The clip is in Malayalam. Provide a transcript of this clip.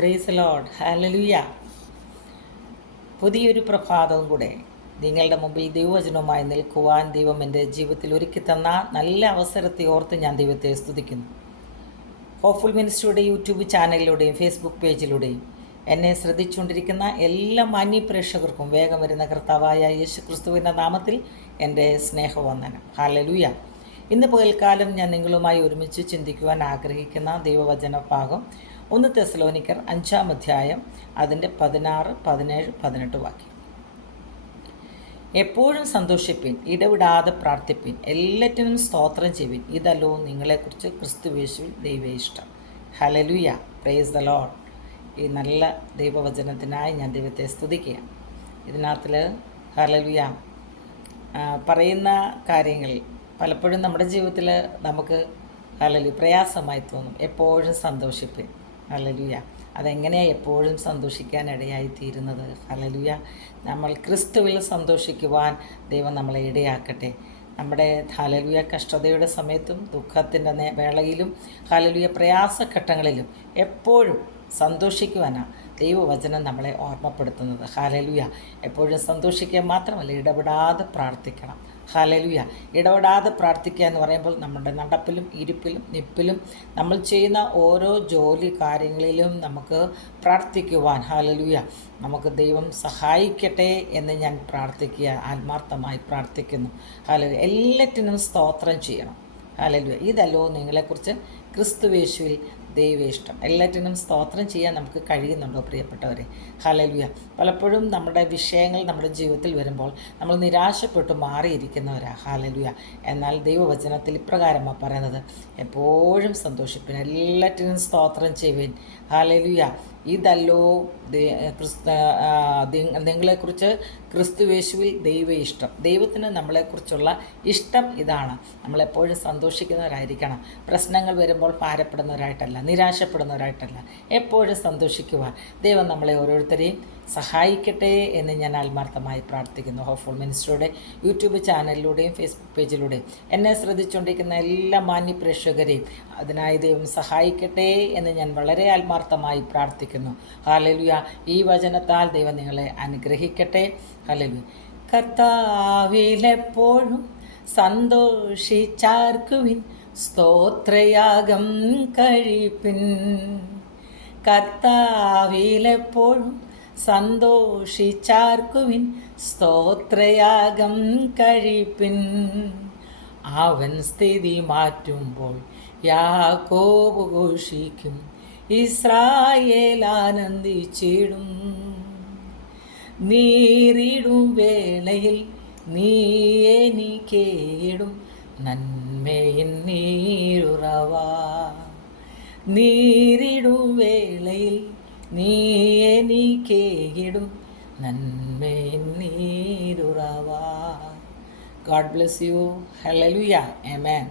പ്രൈസ് ലോഡ് ഹലലുയ പുതിയൊരു പ്രഭാതവും കൂടെ നിങ്ങളുടെ മുമ്പിൽ ദൈവവചനവുമായി നിൽക്കുവാൻ ദൈവം എന്റെ ജീവിതത്തിൽ ഒരുക്കി തന്ന നല്ല അവസരത്തെ ഓർത്ത് ഞാൻ ദൈവത്തെ സ്തുതിക്കുന്നു. ഹോപ്പ്ഫുൾ മിനിസ്ട്രിയുടെ യൂട്യൂബ് ചാനലിലൂടെയും ഫേസ്ബുക്ക് പേജിലൂടെയും എന്നെ ശ്രദ്ധിച്ചുകൊണ്ടിരിക്കുന്ന എല്ലാ മാന്യ പ്രേക്ഷകർക്കും വേഗം വരുന്ന കർത്താവായ യേശു ക്രിസ്തുവിന്റെ നാമത്തിൽ എന്റെ സ്നേഹവന്ദനം. ഹാലലുയ ഇന്ന് പകൽക്കാലം ഞാൻ നിങ്ങളുമായി ഒരുമിച്ച് ചിന്തിക്കുവാൻ ആഗ്രഹിക്കുന്ന ദൈവവചന ഭാഗം ഒന്ന് തെസലോനിക്കർ അഞ്ചാം അധ്യായം അതിന്റെ പതിനാറ് പതിനേഴ് പതിനെട്ട് വാക്യം. എപ്പോഴും സന്തോഷിപ്പിൻ ഇടവിടാതെ പ്രാർത്ഥിപ്പിൻ എല്ലാറ്റിനും സ്തോത്രം ചെയ്യുവിൻ. ഇതല്ലോ നിങ്ങളെക്കുറിച്ച് ക്രിസ്തുവേശുവിൽ ദൈവ ഇഷ്ടം. ഹലലുയ പ്രേസ് ദ ലോഡ് ഈ നല്ല ദൈവവചനത്തിനായി ഞാൻ ദൈവത്തെ സ്തുതിക്കുക ഇതിനകത്തിൽ ഹലലുയ പറയുന്ന കാര്യങ്ങൾ പലപ്പോഴും നമ്മുടെ ജീവിതത്തിൽ നമുക്ക് ഹലലു പ്രയാസമായി തോന്നും. എപ്പോഴും സന്തോഷിപ്പിൻ. ഹലലുയ അതെങ്ങനെയാണ് എപ്പോഴും സന്തോഷിക്കാൻ ഇടയായിത്തീരുന്നത്? ഹലലുയ നമ്മൾ ക്രിസ്തുവിൽ സന്തോഷിക്കുവാൻ ദൈവം നമ്മളെ ഇടയാക്കട്ടെ. നമ്മുടെ ഹലലുയ കഷ്ടതയുടെ സമയത്തും ദുഃഖത്തിന്റെ വേളയിലും ഹലലുയ പ്രയാസഘട്ടങ്ങളിലും എപ്പോഴും സന്തോഷിക്കുവാനാണ് ദൈവവചനം നമ്മളെ ഓർമ്മപ്പെടുത്തുന്നത്. ഹാലലുയ എപ്പോഴും സന്തോഷിക്കുക മാത്രമല്ല ഇടപെടാതെ പ്രാർത്ഥിക്കണം. ഹാലലുയ ഇടപെടാതെ പ്രാർത്ഥിക്കുക എന്ന് പറയുമ്പോൾ നമ്മുടെ നടപ്പിലും ഇരിപ്പിലും നിപ്പിലും നമ്മൾ ചെയ്യുന്ന ഓരോ ജോലി കാര്യങ്ങളിലും നമുക്ക് പ്രാർത്ഥിക്കുവാൻ ഹാലലുയ നമുക്ക് ദൈവം സഹായിക്കട്ടെ എന്ന് ഞാൻ പ്രാർത്ഥിക്കുക ആത്മാർത്ഥമായി പ്രാർത്ഥിക്കുന്നു. ഹാലലു എല്ലാറ്റിനും സ്തോത്രം ചെയ്യണം. ഹാലലുയ ഇതല്ലോ നിങ്ങളെക്കുറിച്ച് ക്രിസ്തുവേശുവിൽ ദൈവ ഇഷ്ടം. എല്ലാറ്റിനും സ്തോത്രം ചെയ്യാൻ നമുക്ക് കഴിയുന്നുണ്ടോ പ്രിയപ്പെട്ടവരെ? ഹലലുയ പലപ്പോഴും നമ്മുടെ വിഷയങ്ങൾ നമ്മുടെ ജീവിതത്തിൽ വരുമ്പോൾ നമ്മൾ നിരാശപ്പെട്ടു മാറിയിരിക്കുന്നവരാ. ഹലലുയ എന്നാൽ ദൈവവചനത്തിൽ ഇപ്രകാരമാണ് പറയുന്നത്. എപ്പോഴും സന്തോഷിപ്പിൻ എല്ലാറ്റിനും സ്തോത്രം ചെയ്യുവിൻ. ഹലലുയ ഇതല്ലോ നിങ്ങളെക്കുറിച്ച് ക്രിസ്തുവേശുവിൽ ദൈവ ഇഷ്ടം. ദൈവത്തിന് നമ്മളെക്കുറിച്ചുള്ള ഇഷ്ടം ഇതാണ്. നമ്മളെപ്പോഴും സന്തോഷിക്കുന്നവരായിരിക്കണം. പ്രശ്നങ്ങൾ വരുമ്പോൾ ഭാരപ്പെടുന്നവരായിട്ടല്ല. നിരാശപ്പെടുന്നവരായിട്ടല്ല എപ്പോഴും സന്തോഷിക്കുക. ദൈവം നമ്മളെ ഓരോരുത്തരെയും സഹായിക്കട്ടെ എന്ന് ഞാൻ ആത്മാർത്ഥമായി പ്രാർത്ഥിക്കുന്നു. ഹോപ്പ്ഫുൾ മിനിസ്റ്ററുടെ യൂട്യൂബ് ചാനലിലൂടെയും ഫേസ്ബുക്ക് പേജിലൂടെയും എന്നെ ശ്രദ്ധിച്ചുകൊണ്ടിരിക്കുന്ന എല്ലാ മാന്യ പ്രേക്ഷകരെയും അതിനായി ദൈവം സഹായിക്കട്ടെ എന്ന് ഞാൻ വളരെ ആത്മാർത്ഥമായി പ്രാർത്ഥിക്കുന്നു. ഹാലലുയ ഈ വചനത്താൽ ദൈവം നിങ്ങളെ അനുഗ്രഹിക്കട്ടെ. ഹലലു കർത്താവിലെപ്പോഴും സന്തോഷിച്ചാർക്കുവിൻ. സ്തോത്രയാഗം കഴിപ്പിൻ. കർത്താവിലെപ്പോഴും സന്തോഷിച്ചാർക്കുവിൻ സ്തോത്രയാഗം കഴിപ്പിൻ. അവൻ സ്ഥിതി മാറ്റുമ്പോൾ യാക്കോബ് ഘോഷിക്കും ഇസ്രായേൽ നീറിടും വേളയിൽ നീ എനിക്കേടും നന്മയിൻ നീരുറവാ. നീരിടും വേളയിൽ നീ എനിക്കേകിടും. നന്മയിൻ നീരുറവാ. God bless you hallelujah amen